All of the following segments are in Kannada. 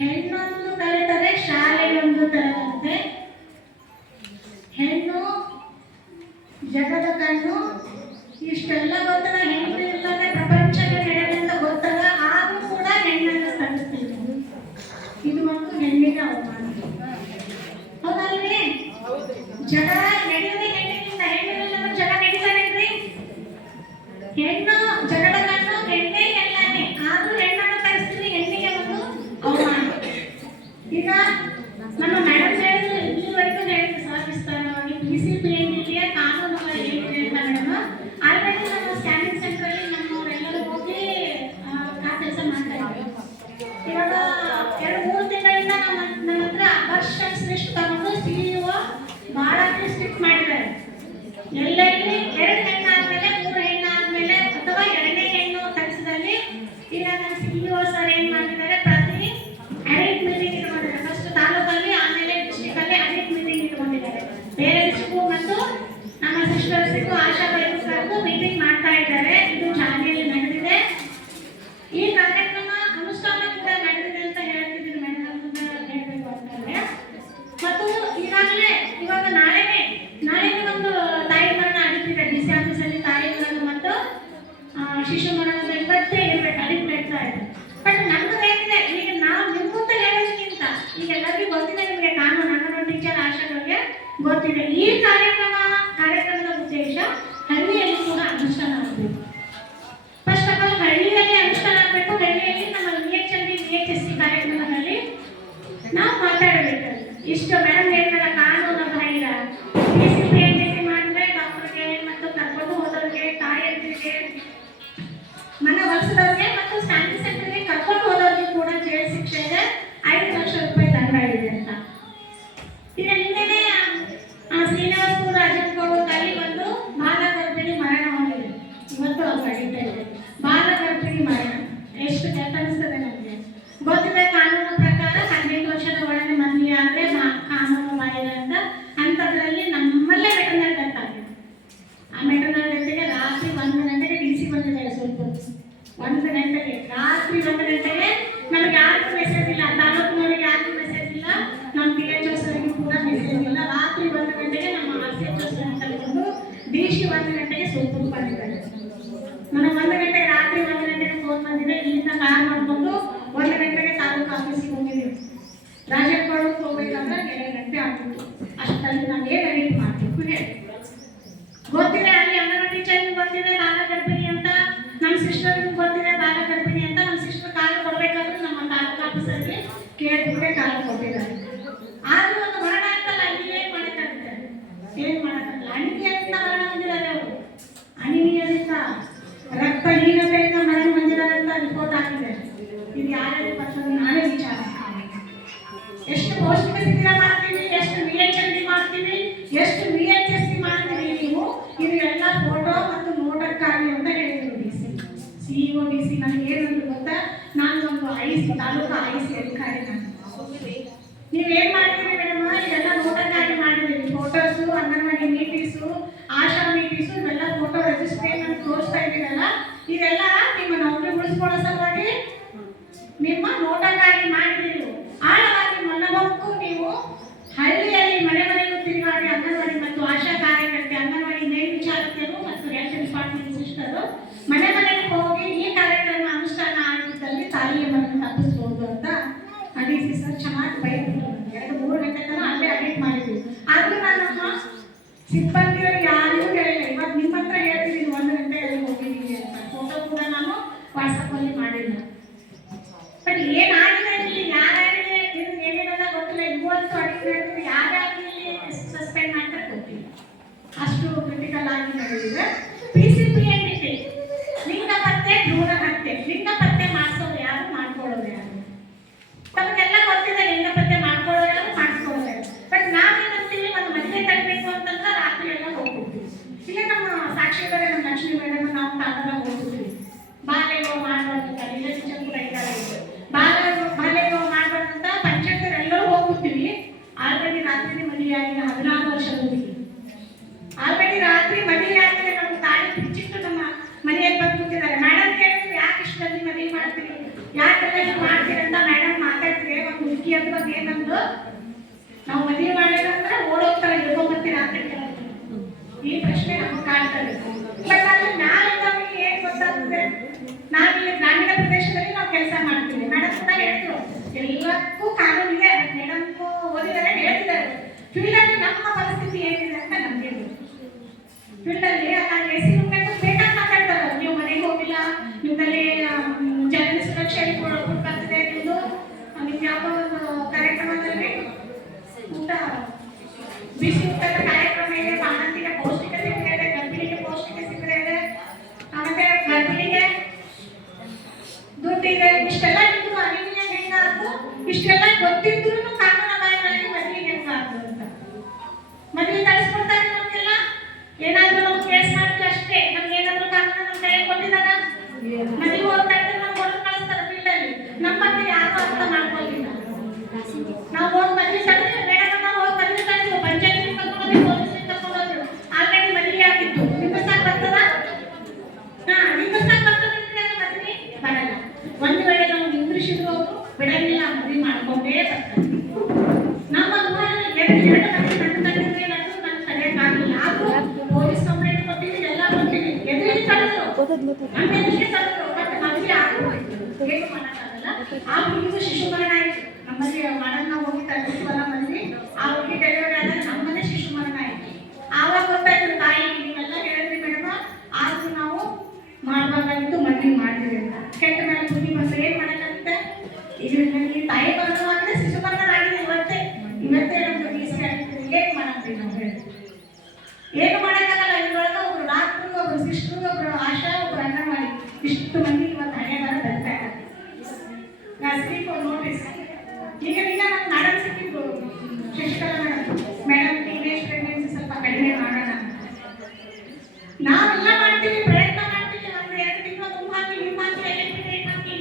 ಹೆಣ್ಣೊಂದು ಕಲಿತರೆ ಶಾಲೆಯೊಂದು ತರದಂತೆ, ಹೆಣ್ಣು ಜಗದ ಕಣ್ಣು. ಇಷ್ಟೆಲ್ಲ ಗೊತ್ತದ, ಹೆಣ್ಣು ಇಲ್ಲದೆ ಪ್ರಪಂಚದ ನಡೆಯಲ್ಲ ಅಂತ ಗೊತ್ತದ, ಆದರೂ ಕೂಡ ಹೆಣ್ಣನ್ನು ಕಲಿಸ್ತೀವಿ. ಇದು ಒಂದು ಹೆಣ್ಣಿಗೆ ಅವಮಾನ, ಹೌದಲ್ರಿ? ಜಗ ನಡೆಯುವುದೇ ಹೆಣ್ಣಿನಿಂದ, ಹೆಣ್ಣಿನಿಂದ ಜಗ ನಡೀತಾನೇನ್ರಿ? ಹೆಣ್ಣು ಜಗದ ಕಣ್ಣು, ಹೆಣ್ಣೇ ಎಲ್ಲಾನೆ, ಆದ್ರೂ ಹೆಣ್ಣನ್ನು ಕಲಿಸ್ತೀವಿ. ಹೆಣ್ಣಿಗೆ ಒಂದು ಅವಮಾನ. ಈಗ ನಮ್ಮ ಮೇಡಮ್ ಹೇಳಿದ್ರು, ಇಲ್ಲಿವರೆಗೂ ಹೇಳಿದ್ರು ಸಾಗಿಸ್ತಾನವಾಗಿ PCPNDಯ ಕಾನೂನುಗಳು ಏನಿದೆ ಅಂತ ಮೇಡಮ್. ಆಲ್ರೆಡಿ ನಮ್ಮ ಸ್ಕ್ಯಾನಿಂಗ್ ಸೆಂಟರ್ ಅಲ್ಲಿ ನಮ್ಮವರೆಲ್ಲರೂ ಹೋಗಿ ಕೆಲಸ ಮಾಡ್ತಾ ಇದ್ದಾರೆ. ಇವಾಗ 2-3 ತಿಂಗಳಿಂದ ನನ್ನ ಹತ್ರ ಅಬರ್ಷನ್ಸ್ ಲಿಸ್ಟ್ ತಗೊಂಡು CEO ಬಹಳ ಸ್ಟ್ರಿಕ್ಟ್ ಮಾಡಿದ್ದಾರೆ. ಎಲ್ಲೆಲ್ಲಿ 2 ಹೆಣ್ಣು ಆದ್ಮೇಲೆ 3 ಹೆಣ್ಣು ಆದ್ಮೇಲೆ ಅಥವಾ 2ನೇ ಹೆಣ್ಣು ತರಿಸಿದಲ್ಲಿ ಈಗ ನನ್ನ CEO ಸರ್ ಏನ್ ಮಾಡಿದ್ದಾರೆ, ಪ್ರತಿ ಅಡಿಟ್ ಮೀಟಿಂಗ್ ಇಟ್ಕೊಂಡಿದ್ದಾರೆ. ಫಸ್ಟ್ ತಾಲೂಕಲ್ಲಿ, ಆಮೇಲೆ ಡಿಸ್ಟ್ರಿಕ್ಟ್ ಅಲ್ಲಿ ಅಡಿಟ್ ಮೀಟಿಂಗ್ ಇಟ್ಕೊಂಡಿದ್ದಾರೆ. ಪೇರೆಂಟ್ಸ್ಗೂ ಮತ್ತು ನಮ್ಮ ಸಿಸ್ಟರ್ಸ್ಗೂ, ಆಶಾ ವರ್ಕರ್ಸ್ಗೂ ಮೀಟಿಂಗ್ ಮಾಡ್ತಾ ಇದ್ದಾರೆ. ಇದು ಜಾರಿಯಲ್ಲಿ ನಡೆದಿದೆ. ಈ ಕಾರ್ಯಕ್ರಮ ಅನುಷ್ಠಾನ ಕೂಡ ನಡೆದಿದೆ ಅಂತ ಹೇಳ್ತಿದ್ದೀನಿ ಮೇಡಮ್, ಹೇಳಬೇಕು ಅಂತಂದ್ರೆ. ಮತ್ತು ಈಗಾಗಲೇ ಇವಾಗ ನಾಳೆನೇ ಒಂದು ತಾಯಿ ಮರಣ ಆಗಿತ್ತಿದೆ DC ಆಫೀಸಲ್ಲಿ. ತಾಯಿ ಮರಣ ಮತ್ತು ಶಿಶು ಮರಣದ ಇವತ್ತೇ ಇರಬೇಕು, ಅಡಿಟ್ ನಡೀತಾ ಇದೆ. ಬಟ್ ನಮ್ದು ಏನಿದೆ, ಈಗ ನಾವು ನಿಮ್ಮ ಮುಂದೆ ಹೇಳೋದಕ್ಕಿಂತ ಈಗ ಎಲ್ಲರಿಗೂ ಗೊತ್ತಿದೆ, ನಿಮಗೆ ಕಾನೂನು ಅಂಗನವಾಡಿ ಟೀಚರ್ ಆಶಾಗಳಿಗೆ ಗೊತ್ತಿದೆ. ಈ ಕಾರ್ಯಕ್ರಮದ ಉದ್ದೇಶ ಹಳ್ಳಿಯಲ್ಲಿ ಕೂಡ ಅನುಷ್ಠಾನ ಆಗಬೇಕು. ಫಸ್ಟ್ ಆಫ್ ಆಲ್ ಹಳ್ಳಿಯಲ್ಲಿ ಅನುಷ್ಠಾನ ಆಗಬೇಕು. ಹಳ್ಳಿಯಲ್ಲಿ ನಮ್ಮ VHMD VHSC ಕಾರ್ಯಕ್ರಮದಲ್ಲಿ ನಾವು ಮಾತಾಡಬೇಕು. ಇಷ್ಟು ಮೇಡಮ್ ಹೇಳಿದ್ರೆ ಕಾನೂನು ಬಾಹಿರ PCPNDC ಮಾಡಿದ್ರೆ ಡಾಕ್ಟರ್ಗೆ ಮತ್ತು ಕರ್ಕೊಂಡು ಹೋದವ್ರಿಗೆ, ತಾಯಿಯರಿಗೆ, ಮನೆ ವರ್ಷದವ್ರಿಗೆ ಮತ್ತು ಸ್ಕ್ಯಾನಿಂಗ್ ಸೆಂಟರ್ಗೆ ಕರ್ಕೊಂಡು ಹೋದವ್ರಿಗೆ ಕೂಡ ಜೈಲು ಶಿಕ್ಷೆ ಇದೆ, 5 ಲಕ್ಷ ರೂಪಾಯಿ ದಂಡ ಇದೆ ಅಂತ. ಈಗ ನಿನ್ನೆನೇ ಶ್ರೀನಿವಾಸಪುರ ರಾಜನಗೌಡ ತಾಯಿ ಒಂದು ಬಾಲ ಗರ್ಭಿಣಿ ಮರಣ ಹೊಂದಿದೆ. ಇವತ್ತು ಅದು ನಡೀತಾ ಇದೆ, ಬಾಲ ಗರ್ಭಿಣಿ ಮರಣ. ಎಷ್ಟು ಕೆಟ್ಟ ಅನಿಸ್ತದೆ ನಮಗೆ. ಗೊತ್ತಿದೆ ಕಾನೂನು ಪ್ರಕಾರ 18 ವರ್ಷದ ಒಳಗೆ ಮದುವೆ ಆದ್ರೆ ಕಾನೂನು ಬಾಹಿರ ಅಂತ. ಅಂಥದ್ರಲ್ಲಿ ನಮ್ಮಲ್ಲೇ ವೆಟರ್ನರಿ ಡೆತ್ ಆಗಿದೆ. ಆ ವೆಟರ್ನರಿ ಡೆತ್ಗೆ ರಾತ್ರಿ 1 ಗಂಟೆಗೆ DC ಬಂದಿದ್ದಾರೆ. ಸ್ವಲ್ಪ 1 ಗಂಟೆಗೆ, ರಾತ್ರಿ 1 ಗಂಟೆಗೆ ನಮಗೆ ಯಾರಿಗೂ ಮೆಸೇಜ್ ಇಲ್ಲ, ತಾಲೂಕಿನವರಿಗೆ ಯಾರಿಗೂ ಮೆಸೇಜ್ ಇಲ್ಲ, ನಮ್ಮ PHO ಸರಿಗೆ ಕೂಡ ಮೆಸೇಜ್ ಇಲ್ಲ. ರಾತ್ರಿ 1 ಗಂಟೆಗೆ ನಮ್ಮ RCHO ಸರ್ ಕಲ್ಕೊಂಡು DC 1 ಗಂಟೆಗೆ ಸ್ವಲ್ಪ ಬಂದಿದ್ದಾರೆ. ನನಗೆ 1 ಗಂಟೆಗೆ, ರಾತ್ರಿ 1 ಗಂಟೆಗೆ ಫೋನ್ ಬಂದಿದೆ. ಇಲ್ಲಿಂದ ಕಾರ್ ಮಾಡಿಕೊಂಡು 1 ಗಂಟೆಗೆ ತಾಲೂಕು ಆಫೀಸಿಗೆ ಹೋಗಿದ್ದೀವಿ. ರಾಜಕೋಟಕ್ಕೆ ಹೋಗ್ಬೇಕಂದ್ರೆ 2 ಗಂಟೆ ಆಗ್ತಿತ್ತು. ಅಷ್ಟಲ್ಲಿ ನಾವು ಏನು ಅಡಿಟ್ ಮಾಡಬೇಕು ಹೇಳಿ. ಗೊತ್ತಿದೆ, ಅಲ್ಲಿ ಅಂಗನವಾಡಿ ಟೀಚರ್ಗೆ ಗೊತ್ತಿದೆ ಬಾಲ ಗರ್ಭಿಣಿ ಅಂತ, ನಮ್ಮ ಸಿಸ್ಟರ್ಗೆ ಗೊತ್ತಿದೆ ಬಾಲ ಗರ್ಭಿಣಿ ಅಂತ. ನಮ್ಮ ಸಿಸ್ಟರ್ ಕಾಲು ಕೊಡ್ಬೇಕಾದ್ರೆ ನಮ್ಮ ತಾಲೂಕು ಆಫೀಸಲ್ಲಿ ಕೇಳಿದ್ರೆ ಕಾಲು ಕೊಟ್ಟಿದ್ದಾರೆ. ಆದ್ರೂ ಒಂದು ಮರಣ ಅಂತಲ್ಲ, ಇಲ್ಲಿ ಏನು ಮಾಡೋಕ್ಕಾಗುತ್ತೆ? ಏನು ಮಾಡೋಕ್ಕಾಗಲ್ಲ. ಅನಿಮಿಯದಿಂದ ಮರಣ ಹೊಂದಿದ್ದಾರೆ ಅವರು. ಅನಿಮಿಯದಿಂದ, ರಕ್ತಹೀನತೆಯಿಂದ ಮರಣ ಹೊಂದಿದ್ದಾರೆ ಅಂತ ರಿಪೋರ್ಟ್ ಆಗಿದೆ. ಇದು ಯಾರ್ಯಾರಿಗೆ ಬರ್ತದೆ ನಾಳೆ ವಿಚಾರ. ಎಷ್ಟು ಪೌಷ್ಟಿಕ ಶಿಬಿರ ಮಾಡ್ತೀವಿ, ಎಷ್ಟು VHMD ಮಾಡ್ತೀವಿ, ಎಷ್ಟು VHSC ಮಾಡ್ತೀವಿ ನೀವು, ಇದು ಎಲ್ಲ ಫೋಟೋ ಮತ್ತು ನೋಟಕ್ಕಾಗಿ ಅಂತ ಹೇಳಿದ್ರು CEO DC. ನನಗೆ ಏನಂದ್ರೆ ಗೊತ್ತಾ, ನಾನು ಒಂದು ತಾಲೂಕು IC ಅಧಿಕಾರಿ. ನೀವೇನ್ ಮಾಡ್ತೀವಿ ಮೇಡಮ್, ಇದೆಲ್ಲ ನೋಟಕ್ಕಾಗಿ ಮಾಡಿದ್ದೀವಿ. ಫೋಟೋಸು, ಅಂಗನವಾಡಿ ಮೀಟಿಂಗ್ಸು, ಆಶಾ ಮೀಟಿಂಗ್ಸು, ಇವೆಲ್ಲ ಫೋಟೋ ರಿಜಿಸ್ಟ್ರೇಷನ್ ತೋರಿಸ್ತಾ ಇದ್ದೀರಲ್ಲ, ಇದೆಲ್ಲ ನಿಮ್ಮ ನೌಕರಿ ಉಳಿಸ್ಕೊಳ್ಳೋ ಸಲುವಾಗಿ ನಿಮ್ಮ ನೋಟಕ್ಕಾಗಿ ಮಾಡಿದ್ದೀರಿ. ಆಳವಾಗಿ ಮನವೊಕ್ಕು ನೀವು ಹಳ್ಳಿಯಲ್ಲಿ ಮನೆ ಮನೆಗೂ ತಿರುಗಾಡಿ ಅಂಗನವಾಡಿ ಮತ್ತು ಆಶಾ ಕಾರ್ಯಕರ್ತೆ, ಅಂಗನವಾಡಿ ಮೇಲ್ವಿಚಾರಕರು ಮತ್ತು ಹೆಲ್ತ್ ಡಿಪಾರ್ಟ್ಮೆಂಟ್ ಸಿಸ್ಟರು ಮನೆ ಮನೆಗೆ ಹೋಗಿ ಈ ಕಾರ್ಯಕ್ರಮ ಅನುಷ್ಠಾನ ಆಗಿದ್ದಲ್ಲಿ ತಾಯಿಯ ಮರಣ ತಪ್ಪಿಸ್ಬೋದು ಅಂತ DC ಸರ್ ಚೆನ್ನಾಗಿ ಬೈದ್ರು. 2-3 ಗಂಟೆ ತನಕ ಅಲ್ಲೇ ಅಡಿಟ್ ಮಾಡಿದ್ವಿ. ಆದ್ರೂ ನಾನು ನಮ್ಮ ಸಿಬ್ಬಂದಿಗಳು ಯಾರಿಗೂ ಹೇಳಿಲ್ಲ. ಇವಾಗ ನಿಮ್ಮ ಹತ್ರ ಹೇಳ್ತಿದ್ದೀನಿ 1 ಗಂಟೆಯಲ್ಲಿ ಹೋಗಿದ್ದೀವಿ ಅಂತ. ಫೋಟೋ ಕೂಡ ನಾನು ವಾಟ್ಸಪ್ಪಲ್ಲಿ ಮಾಡಿಲ್ಲ. ಬಟ್ ಏನಾಗಿದೆ ಇಲ್ಲಿ, ಯಾರಾಗಿದೆ, ಏನೇನದ ಗೊತ್ತಿಲ್ಲ. ಇವತ್ತು ಅಡಿಟ್ ಮಾಡಿದ್ರೆ ಯಾರ್ಯಾರು ಇಲ್ಲಿ ಸಸ್ಪೆಂಡ್ ಮಾಡ್ತಾರೆ ಗೊತ್ತಿಲ್ಲ. ಅಷ್ಟು ಕ್ರಿಟಿಕಲ್ ಆಗಿ ನಡೆದಿದೆ. PCPNDC ಲಿಂಗ ಪತ್ತೆ, ಭ್ರೂಣ ಹತ್ಯೆ. ಲಿಂಗ ಪತ್ತೆ ಮಾಡಿಸೋರು ಯಾರು, ಮಾಡ್ಕೊಳ್ಳೋರು ಯಾರು? ತಮಗೆಲ್ಲ ಗೊತ್ತಿದೆ, ಲಿಂಗ ಪತ್ತೆ ಮಾಡ್ಕೊಳ್ಳೋರು ಯಾರು, ಮಾಡಿಸ್ಕೊಳ್ಳೋರು ಯಾರು. ಬಟ್ ನಾವೇನಂತೀವಿ, ಒಂದು ಮದುವೆ ತಗಬೇಕು ಅಂತಂದ್ರೆ ರಾತ್ರಿ ಎಲ್ಲ ಹೋಗ್ಬಿಡ್ತೀವಿ. ಇಲ್ಲ ನಮ್ಮ ಸಾಕ್ಷಿಗಳೇ, ನಮ್ಮ ಲಕ್ಷ್ಮೀ ಮೇಡಮ್, ನಾವು ಕಾಲದ ಹೋಗ್ಬಿಡ್ತೀವಿ. ಬಾಲ್ಯೋ ಮಾಡಬಾರ್ದು, ಇಲ್ಲ ಟೀಚರ್ ಕೂಡ ಇದ್ದಾರೆ. ಬಾಲ್ಯೋ ಮಾಡಬಾರ್ದಂತ ಪಂಚಾಯತ್ರೆಲ್ಲರೂ ಹೋಗ್ಬಿಡ್ತೀವಿ. ಆಲ್ರೆಡಿ ರಾತ್ರಿ ಮದುವೆ ಆಗಿದೆ, 14 ವರ್ಷದ ಹುಡುಗಿ. ಆಲ್ರೆಡಿ ರಾತ್ರಿ ಮದುವೆ ಆಗಿದೆ, ನಮ್ಮ ತಾಯಿ ಬಿಚ್ಚಿಟ್ಟು ನಮ್ಮ ಮನೆಯಲ್ಲಿ ಬಂದ್ಬಿಟ್ಟಿದ್ದಾರೆ. ಮೇಡಮ್ ಕೇಳಿದ್ರು, ಯಾಕೆ ಇಷ್ಟೊಂದು ಮದುವೆ ಮಾಡ್ತೀವಿ, ಯಾಕೆಲ್ಲ ಮಾಡ್ತೀರಿ ಅಂತ ಮೇಡಮ್ ಮಾತಾಡ್ತೀವಿ. ನಾವು ಮದುವೆ ಮಾಡಿದ್ರೆ ಓಡೋಗ್ತಾರೆ, ಹಿಡ್ಕೊಂಡ್ಬರ್ತೀರಾ ಅಂತ ಕೇಳೋದು. ಈ ಪ್ರಶ್ನೆ ನಮಗೆ ಕಾಡ್ತದೆ. ಬಟ್ ಅಲ್ಲಿ ನಾವೆಲ್ಲವರಿಗೆ ಏನ್ ಗೊತ್ತಾಗ್ತದೆ, ನಾವಿಲ್ಲಿ ಗ್ರಾಮೀಣ ಪ್ರದೇಶದಲ್ಲಿ ನಾವು ಕೆಲಸ ಮಾಡ್ತೀವಿ. ಮೇಡಮ್ ಕೂಡ ಹೇಳಿದ್ರು ಎಲ್ಲಕ್ಕೂ ಕಾನೂನಿದೆ, ಮೇಡಮ್ ಓದಿದ್ದಾರೆ ಹೇಳ್ತಿದ್ದಾರೆ. ಫೀಲ್ಡ್ ಅಲ್ಲಿ ನಮ್ಮ ಪರಿಸ್ಥಿತಿ ಏನಿದೆ ಅಂತ ನಮ್ಗೆ ಫೀಲ್ಡ್ ಅಲ್ಲಿ ಎ ಸಿ ರೂಮ್ ಬೇಕಾಗಿ ಮಾತಾಡ್ತಾರೆ. ನೀವು ಮನೆಗೆ ಹೋಗಿಲ್ಲ, ನಿಮ್ಮಲ್ಲಿ ಜನರ ಸುರಕ್ಷೆ ಕೊಡ್ಬರ್ತದೆ, ನಿಮ್ಗೆ ಯಾವುದೋ ಒಂದು ಕಾರ್ಯಕ್ರಮದಲ್ಲಿ ಊಟ ಬಿಸಿ ಊಟದ ಕಾರ್ಯಕ್ರಮ ಇದೆ, ಬಾಣಂತಿಗೆ ಪೌಷ್ಟಿಕ ಸಿಕ್ಕರೆ ಇದೆ, ಗರ್ಭಿಣಿಗೆ ಪೌಷ್ಟಿಕ ಸಿಕ್ಕರೆ ಇದೆ, ಮತ್ತೆ ಗರ್ಭಿಣಿಗೆ ದುಡ್ಡಿದೆ. ಇಷ್ಟೆಲ್ಲ ನಿಮ್ದು ಅರಿವಿನ ಹೆಂಗಾಯ್ತು, ಇಷ್ಟೆಲ್ಲ ಗೊತ್ತಿದ್ರು ಕಾನೂನು ಬಾಯಿಗಳಲ್ಲಿ ಮದುವೆ ಹೆಂಗಾಯ್ತು ಅಂತ ಮದುವೆ ತರಿಸ್ಕೊಡ್ತಾರೆ. ನಮಗೆಲ್ಲ ಏನಾದ್ರೂ ನಾವು ಕೇಸ್ ಮಾಡ್ತೀವಿ ಅಷ್ಟೇ, ನಮ್ಗೆ ಏನಾದ್ರೂ ಕಾನೂನು ನಮ್ಮ ಕೈ ಕೊಟ್ಟಿದಾಗ ಮದುವೆ ಹೋಗ್ತಾ ಇದ್ರೆ ನಾವು ಹೊರಗೆ ಕಳಿಸ್ತಾರೆ ಫೀಲ್ಡ್ ಅಲ್ಲಿ. ನಮ್ಮ ಬಗ್ಗೆ ಯಾರು ಅರ್ಥ ಮಾಡ್ಕೊಳ್ಳಿಲ್ಲ. ನಾವು ಹೋಗಿ ಮದುವೆ ತಗೊಂಡ್ರೆ ಮೇಡಮ್ ನಾವು ಹೋಗಿ ಮದುವೆ ತಗೊಂಡು ಪಂಚಾಯತ್ ಕರ್ಕೊಂಡು ಪೊಲೀಸ್ ಕರ್ಕೊಂಡು ಆಲ್ರೆಡಿ ಮದುವೆ ಆಗಿತ್ತು. ನಿಂಬಸಾಕ್ ಬರ್ತದ? ನಿಂಬಸಾಕ್ ಬರ್ತದೆ ಮದುವೆ ಬರಲ್ಲ. ಒಂದು ವೇಳೆ ನಾವು ನಿಂದ್ರಿಸಿದ್ರು ಅವರು ಬಿಡಂಗಿಲ್ಲ, ಮದುವೆ ಮಾಡ್ಕೊಂಡೇ ಬರ್ತಾರೆ. ನಮ್ಮ ಎರಡು ನನ್ನ ತಡೆಯಕ್ಕಾಗಲಿಲ್ಲ. ಆದ್ರೂ ಪೊಲೀಸ್ ಕಂಪ್ಲೇಂಟ್ ಕೊಟ್ಟಿದ್ದೀವಿ, ಎಲ್ಲ ಕೊಟ್ಟಿದ್ದೀವಿ. ಎದುರಿಗೆ ತಡೆದ್ರು, ನಮ್ಮೆದುರಿಗೆ ತಡೆದ್ರು. ಬಟ್ ಮದುವೆ ಆದ್ರೂ ಏನು ಮಾಡೋಕ್ಕಾಗಲ್ಲ. ಆದ್ರೂ ಇದು ಶಿಶು ಮರಣ ಆಯ್ತು. ನಮ್ಮಲ್ಲಿ ಮಾಡನ್ನ ಹೋಗಿ ತಡೆದಿಲ್ವಲ್ಲ ಮದುವೆ, ಆ ಹುಡುಗಿ ಡೆಲಿವರಿ ಆದಾಗ ನಮ್ಮನೆ ಶಿಶು ಮರಣ ಆಯ್ತು. ಆವಾಗ ಗೊತ್ತಾಯ್ತು ತಾಯಿ ನೀವೆಲ್ಲ ಹೇಳಿದ್ರಿ ಮೇಡಮ್, ಆದ್ರೂ ನಾವು ಮಾಡಬಾರ್ದಾಗಿತ್ತು, ಮದುವೆ ಮಾಡಿದ್ರಿ ಅಂತ. ಕೆಟ್ಟ ಮೇಲೆ ಬುದ್ಧಿ ಬಂದು ಏನ್ ಮಾಡಕ್ಕಾಗುತ್ತೆ? ಈಗ ತಾಯಿ ಮರಣ ಆಗಿದೆ, ಶಿಶು ಮರಣ ಆಗಿದೆ. ಇವತ್ತೇ ನಮ್ಗೆ ಮೀಸೆ ಆಗ್ತದೆ. ಏನ್ ಮಾಡಕ್ರಿ ನಾವು ಹೇಳಿ? ಏನು ಮಾಡಕ್ಕಾಗಲ್ಲ. ಇದ್ರೊಳಗ ಒಬ್ರು ಡಾಕ್ಟ್ರು, ಒಬ್ರು ಸಿಸ್ಟ್ರು, ಒಬ್ರು ಆಶಾ, ಒಬ್ರು ಅಂಗನವಾಡಿ, ಇಷ್ಟು ಮಂದಿ ಇವತ್ತು ಹಣೆ ಬರ ಬರ್ತಾ ಇದ್ದಾರೆ. ನೋಟಿಸ್ ಈಗ ನಮ್ಗೆ ಮೇಡಮ್ ಸಿಕ್ಕಿದ್ರು, ಶಶಿಕಲಾ ಮೇಡಮ್ ಟೀನೇಜ್ ಪ್ರೆಗ್ನೆನ್ಸಿ ಸ್ವಲ್ಪ ಕಡಿಮೆ ಮಾಡೋಣ. ನಾವೆಲ್ಲ ಮಾಡ್ತೀವಿ, ಪ್ರಯತ್ನ ಮಾಡ್ತೀವಿ. ನಮ್ಗೆ 2 ತಿಂಗಳು ತುಂಬಾಕಿ ನಿಮ್ಮಾಕಿ ಎಲೆಕ್ಟ್ರಿಕ್ ಹಾಕಿ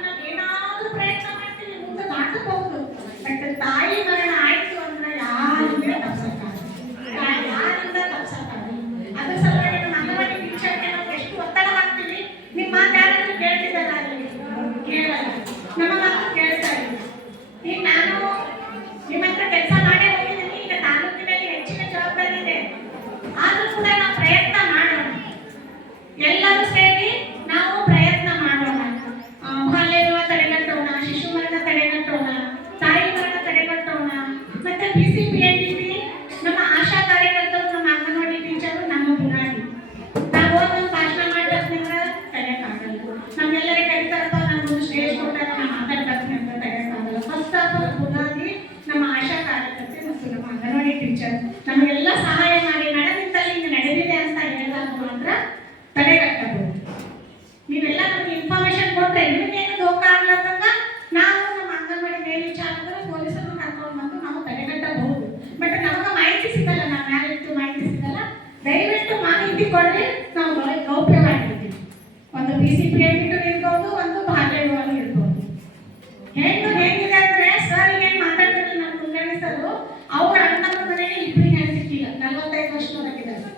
ನಾವು ಏನಾದ್ರೂ ಪ್ರಯತ್ನ ಮಾಡ್ತೀವಿ, ಮುಂದೆ ದಾಟಬಹುದು. ಬಟ್ ತಾಯಿ ಮರಣ ಆಯ್ತು ಅಂದ್ರೆ ಯಾರಿಂದ ತಪ್ಸಕ್ಕಾಗಲ್ಲ, ಯಾರಿಂದ ತಪ್ಸಕ್ಕಾಗಲ್ಲ. ಅದ್ರ ಸಲುವಾಗಿ ನಮ್ಮ ಅಂಗನವಾಡಿ ಟೀಚರ್ಗೆ ನಾವು ಎಷ್ಟು ಒತ್ತಡ ಹಾಕ್ತೀವಿ. ನಿಮ್ಮ ಮಾತು ಯಾರಾದ್ರೂ ಕೇಳ್ತಿದ್ದಾರ? ಕೇಳಲ್ಲ. ನಮ್ಮ ಮಾತು ಕೇಳ್ತಾ ಇಲ್ಲ. ಈಗ ನಾನು ನಿಮ್ಮ ಹತ್ರ ಕೆಲಸ ಮಾಡೇ ಹೋಗಿದ್ದೀನಿ. ಈಗ ತಾಲೂಕಿನಲ್ಲಿ ಹೆಚ್ಚಿನ ಜವಾಬ್ದಾರಿ ಇದೆ. ಆದ್ರೂ ಕೂಡ ನಾವು ಪ್ರಯತ್ನ ಮಾಡೋಣ, ಎಲ್ಲರೂ ಸೇರಿ ನಾವು ಪ್ರಯತ್ನ ಮಾಡೋಣ. ಬಾಲ್ಯ ವಿವಾಹ ತಡೆಗಟ್ಟೋಣ, ಶಿಶು ಮರಣ ತಡೆಗಟ್ಟೋಣ, ತಾಯಿ ಮರಣ ತಡೆಗಟ್ಟೋಣ. ಮತ್ತೆ BCPNDP ನಮ್ಮ ಆಶಾ ಕಾರ್ಯಕರ್ತರು, ನಮ್ಮ ಅಂಗನವಾಡಿ ಟೀಚರು ನಮ್ಮ ಬುನಾದಿ. ನಾವು ಹೋಗಿ ಭಾಷಣ ಮಾಡ್ಬೇಕಂದ್ರೆ ತಡೆಯಕ್ಕಾಗಲ್ಲ. ನಮ್ಗೆಲ್ಲರಿಗೆ ಕರಿತಾರಪ್ಪ, ನಮ್ಗೊಂದು ಸ್ಟೇಜ್ ಕೊಟ್ಟಾಗ ನಾವು ಮಾತಾಡ್ಬೇಕು ಅಂತ ತಡೆಯಕ್ಕಾಗಲ್ಲ. ಫಸ್ಟ್ ಆಫ್ ಆಲ್ ಬುನಾದಿ ನಮ್ಮ ಆಶಾ ಕಾರ್ಯಕರ್ತೆ ಮತ್ತು ನಮ್ಮ ಅಂಗನವಾಡಿ ಟೀಚರ್ ನಮಗೆಲ್ಲ ಸಹಾಯ ಮಾಡಿ ನಡೆದಿದ್ದಲ್ಲಿ ಹಿಂಗೆ ನಡೆದಿದೆ ಅಂತ ಹೇಳಿದಾಗ ಮಾತ್ರ ತಡೆಗಟ್ಟಬಹುದು. ನೀವೆಲ್ಲ ನಮಗೆ ಇನ್ಫಾರ್ಮೇಶನ್ ಕೊಟ್ಟರೆ ನಿಮಗೇನು ದೋಖ ಆಗ್ಲಾರ್ದಂಗ ನಾವು ನಮ್ಮ ಅಂಗನವಾಡಿ ಮೇಲ್ವಿಚಾರಕರು ಪೊಲೀಸರನ್ನು ಕರ್ಕೊಂಡು ಬಂದು ನಾವು ತಡೆಗಟ್ಟಬಹುದು. ಬಟ್ ನಮಗೆ ಮಾಹಿತಿ ಸಿಗಲ್ಲ, ನಾವು ಯಾರಿತ್ತು ಮಾಹಿತಿ ಸಿಗಲ್ಲ. ದಯವಿಟ್ಟು ಮಾಹಿತಿ ಕೊಡ್ರಿ, ನಾವು ಗೌಪ್ಯವಾಗಿರ್ತೀವಿ. ಒಂದು BCPNDP ಇರ್ಬೋದು, ಒಂದು ಬಾಲ್ಯ ವಿವಾಹ ಇರ್ಬೋದು. ಹೇಗಿದೆ ಅಂದ್ರೆ ಸರ್ ಏನ್ ಮಾತಾಡ್ತಾರೆ ನಮ್ಮ ಕುಲಕರ್ಣಿ ಸರ್, ಅವ್ರ ಅಣ್ಣನ ಮನೆಗೆ ಇಬ್ಬರಿಗೆ ಹೆಣ್ಣು ಸಿಕ್ಕಿಲ್ಲ. 45 ವರ್ಷದವರಾಗಿದ್ದಾರೆ,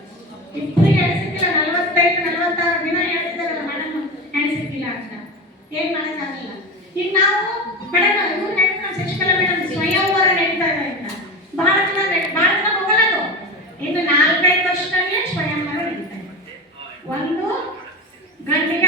ಇಬ್ಬರಿಗೆ ಹೆಣ್ಣು ಸಿಕ್ಕಿಲ್ಲ. 45-46 ದಿನ ಹೇಳ್ತಿದಾರಲ್ಲ ಮೇಡಮ್ ಹೆಣ್ಣು ಸಿಕ್ಕಿಲ್ಲ ಅಂತ. ಏನ್ ಮಾಡಕ್ಕಾಗಲ್ಲ. ಈಗ ನಾವು ಮೇಡಮ್ ಇವ್ರು ಹೇಳ್ತಾರೆ, ಶಶಿಕಲಾ ಮೇಡಮ್ ಸ್ವಯಂವರ ನಡೀತಾ ಇದೆ ಅಂತ. ಬಹಳ ದಿನ ಹೋಗಲ್ಲ. ಇನ್ನು 4-5 ವರ್ಷದಲ್ಲಿ ಸ್ವಯಂವರ ನಡೀತಾ ಇದೆ. ಒಂದು ಗಂಡಿಗೆ